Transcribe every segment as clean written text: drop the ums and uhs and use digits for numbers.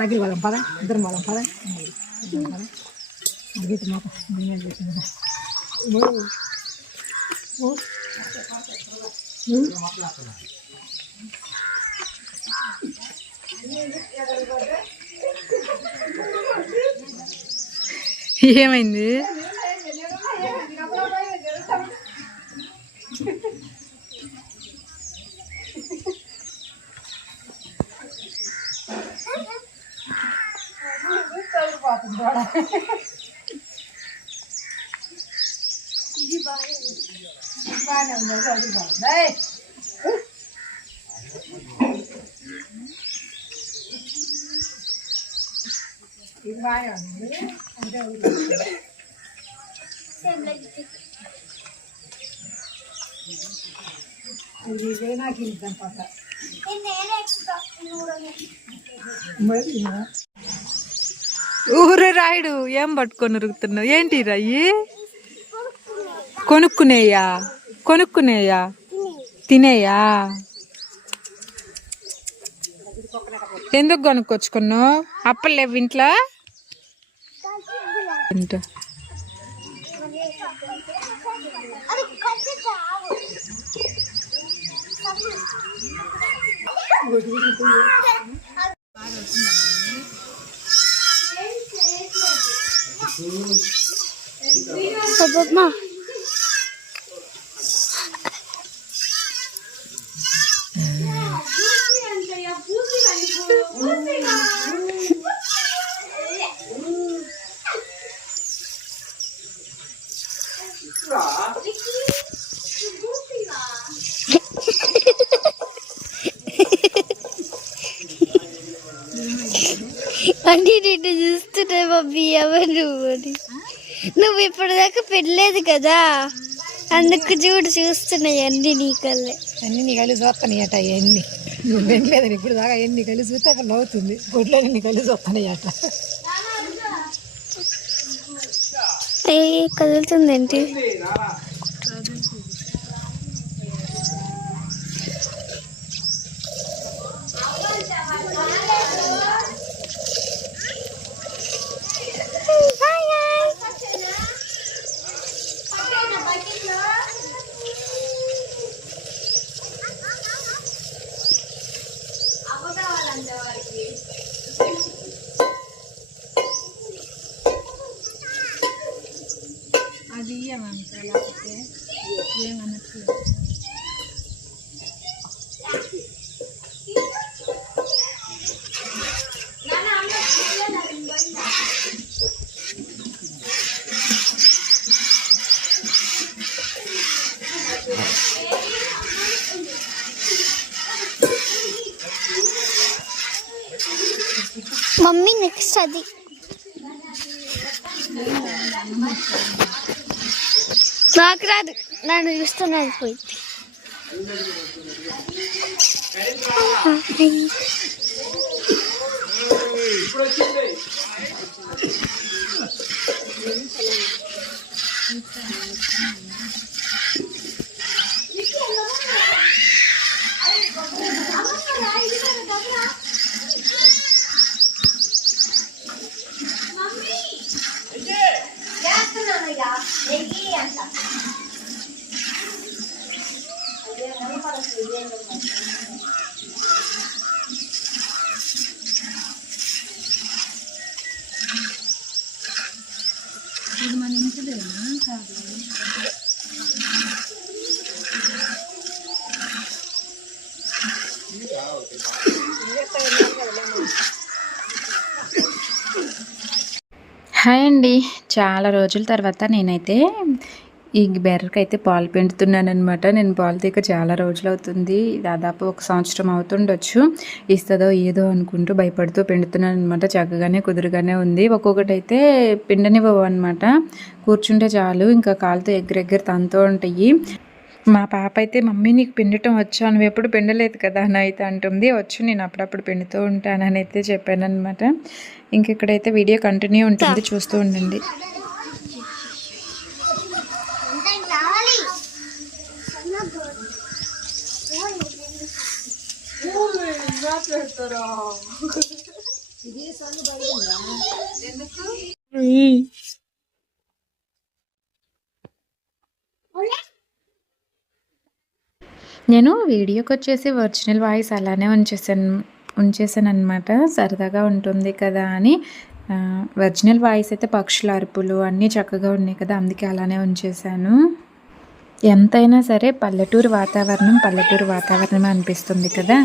దగ్గర వాళ్ళం పద ఇద్దరు వాళ్ళం పద గీత మాత ఏమైంది? ఊరే రాయుడు ఏం పట్టుకొని ఉరుగుతున్నావు? ఏంటి రాయి? కొనుక్కునేయా? కొనుక్కునేయా? తినేయా? ఎందుకు కొనుక్కొచ్చుకున్నావు? అప్పలు లేవు ఇంట్లో? అంటే నిన్ను చూస్తుంటే మమ్మీ ఎవరు అని. నువ్వు ఇప్పటిదాకా పెళ్ళలేదు కదా, అందుకు చూస్తున్నాయి అన్ని నీ కళ్ళే. అన్ని నీ కలిసి వస్తాయి అట. అవన్నీ నువ్వు పెళ్ళలేదని ఇప్పుడు దాకా ఎన్ని కలిసి వస్తే అక్కడ నవ్వుతుంది. గుడ్లని నీ కలిసి వస్తాయి అట. కదులుతుంది ఏంటి? అది ఏమంటే లేకపోతే ఏమన్నట్టు మమ్మీ నెక్స్ట్ అది నాకు రాదు, నన్ను చూస్తున్నది పోయింది. ఇది మన ఇంటిదేనా కాదు? హాయ్ అండి, చాలా రోజుల తర్వాత నేనైతే ఈ బెర్రకైతే పాలు పిండుతున్నాను అనమాట. నేను పాలు తీక చాలా రోజులు అవుతుంది, దాదాపు 1 సంవత్సరం అవుతుండొచ్చు. ఇస్తుందో ఏదో అనుకుంటూ భయపడుతూ పిండుతున్నాను అనమాట. చక్కగానే కుదురుగానే ఉంది. ఒక్కొక్కటి అయితే పిండనివ్వవు అనమాట. కూర్చుంటే చాలు ఇంకా కాలుతో ఎగ్గరెగ్గర తంతూ ఉంటాయి. మా పాప అయితే మమ్మీ నీకు పిండటం వచ్చా, నువ్వు ఎప్పుడు పిండలేదు కదా అని అయితే అంటుంది. వచ్చు, నేను అప్పుడప్పుడు పిండుతూ ఉంటానని అయితే చెప్పాను అనమాట. ఇంక ఇక్కడైతే వీడియో కంటిన్యూ ఉంటుంది, చూస్తూ ఉండండి. నేను వీడియోకి వచ్చేసి ఒరిజినల్ వాయిస్ అలానే ఉంచేసాను అనమాట. సరదాగా ఉంటుంది కదా అని. ఒరిజినల్ వాయిస్ అయితే పక్షుల అరుపులు అన్నీ చక్కగా ఉన్నాయి కదా, అందుకే అలానే ఉంచేసాను. ఎంతైనా సరే పల్లెటూరు వాతావరణమే అనిపిస్తుంది కదా.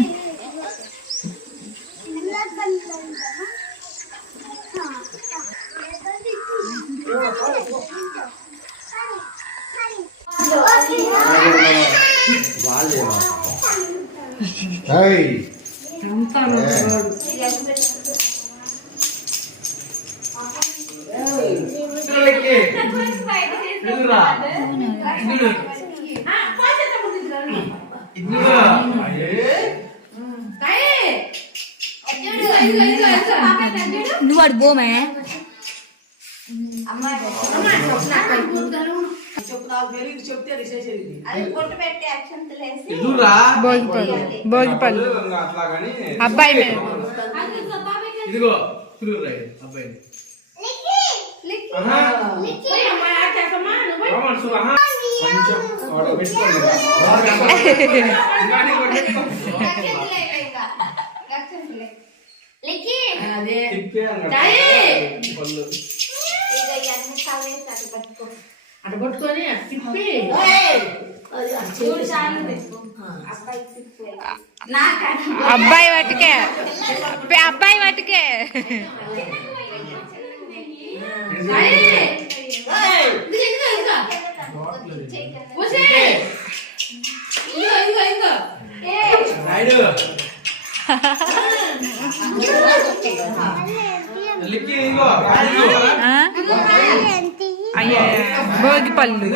నువ్వు అడు బోమే భోగిపళ్ళు అబ్బాయి అటు పట్టుకొని తిప్పి అబ్బాయి వాటికే అయ్యా భోగిపళ్ళు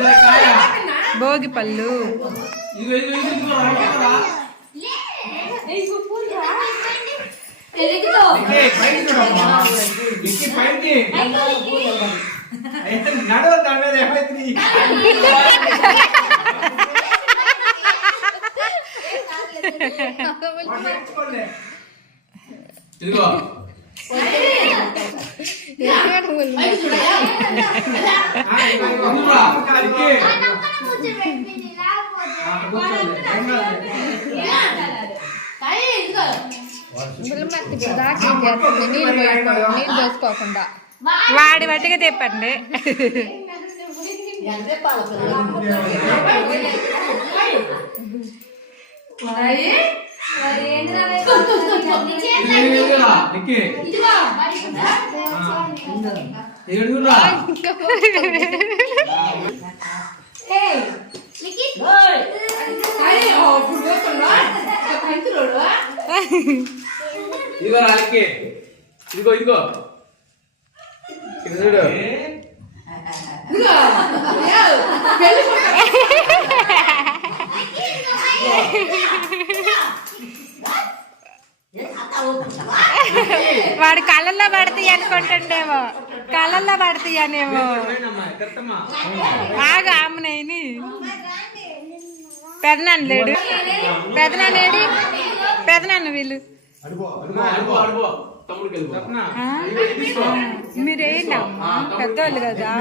వాడి బట్టిగా తెప్పండి. ఇదిగో ఇదిగో చూడు వాడు కళ్ళల్లో పడతాయి అనుకుంటుండేమో, కళ్ళల్లో పడతాయనేమో. బాగా ఆమెనని పెదనాన్న లేడు, పెదనాన్న వీళ్ళు మీరేంటి అమ్మా పెద్దోళ్ళు కదా.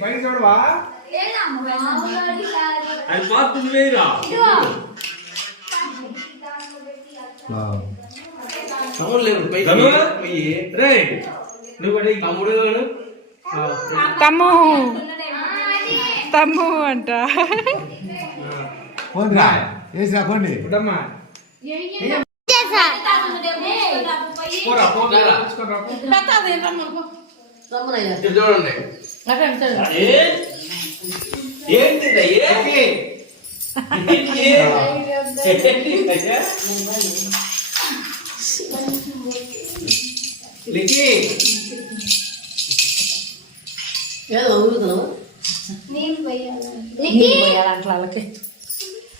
పైన చూడవా తమ్ముడు లేవు నువ్వు తమ్ముడు తమ్ము అంట. చూడండి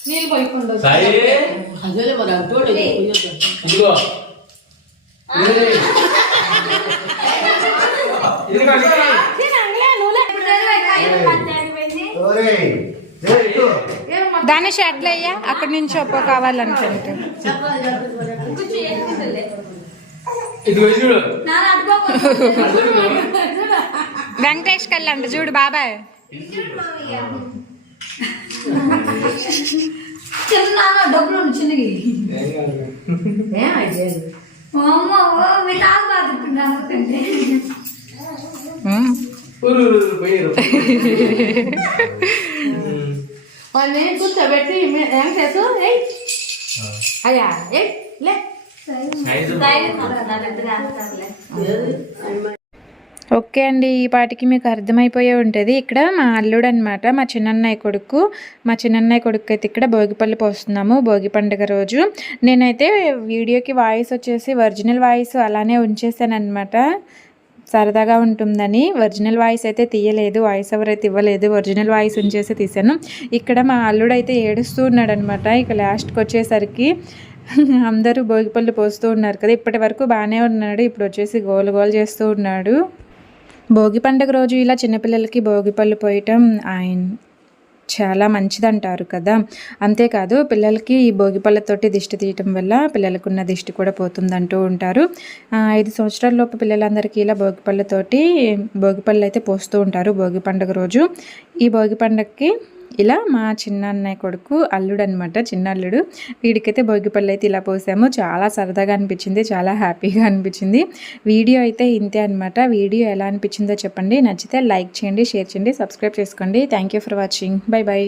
నీళ్ళు పోయకుండా అదే మరి ఇది కాదు. దాని షర్ట్లు అయ్యా అక్కడి నుంచి ఒప్పో కావాలనుకుంటే ఇదిగో ఇది చూడు. వెంకటేష్ కళ్ళంట చూడు బాబాయ్. చిన్న డబ్బులు చిన్నవి ఊరు పోయారు. వాళ్ళని కూర్చోబెట్టి ఏం చేసు అయ్యా లే ఓకే అండి, ఈ పాటికి మీకు అర్థమైపోయే ఉంటుంది. ఇక్కడ మా అల్లుడు అనమాట, మా చిన్నన్నయ్య కొడుకు. మా చిన్నన్నయ్య కొడుకు అయితే ఇక్కడ భోగిపళ్ళు పోస్తున్నాము భోగి పండుగ రోజు. నేనైతే వీడియోకి వాయిస్ వచ్చేసి ఒరిజినల్ వాయిస్ అలానే ఉంచేసాను అనమాట, సరదాగా ఉంటుందని. ఒరిజినల్ వాయిస్ అయితే తీయలేదు, వాయిస్ ఓవర్ అయితే ఇవ్వలేదు, ఒరిజినల్ వాయిస్ ఉంచేసి తీసాను. ఇక్కడ మా అల్లుడు అయితే ఏడుస్తూ ఉన్నాడు అనమాట. ఇక లాస్ట్కి వచ్చేసరికి అందరూ భోగిపళ్ళు పోస్తూ ఉన్నారు కదా, ఇప్పటి వరకు బాగానే ఉన్నాడు, ఇప్పుడు వచ్చేసి గోలు గోలు చేస్తూ ఉన్నాడు. భోగి పండుగ రోజు ఇలా చిన్నపిల్లలకి భోగిపళ్ళు పోయటం చాలా మంచిదంటారు కదా. అంతేకాదు పిల్లలకి ఈ భోగిపళ్ళతోటి దిష్టి తీయటం వల్ల పిల్లలకు ఉన్న దిష్టి కూడా పోతుందంటూ ఉంటారు. 5 సంవత్సరాల లోపు పిల్లలందరికీ ఇలా భోగిపళ్ళు అయితే పోస్తూ ఉంటారు భోగి పండుగ రోజు. ఈ భోగి పండుగకి ఇలా మా చిన్న అన్నయ్య కొడుకు అల్లుడు అనమాట, చిన్న అల్లుడు, వీడికైతే భోగిపళ్ళు అయితే ఇలా పోసాము. చాలా సరదాగా అనిపించింది, చాలా హ్యాపీగా అనిపించింది. వీడియో అయితే ఇంతే అనమాట. వీడియో ఎలా అనిపించిందో చెప్పండి, నచ్చితే లైక్ చేయండి, షేర్ చేయండి, సబ్స్క్రైబ్ చేసుకోండి. Thank you for watching. By by.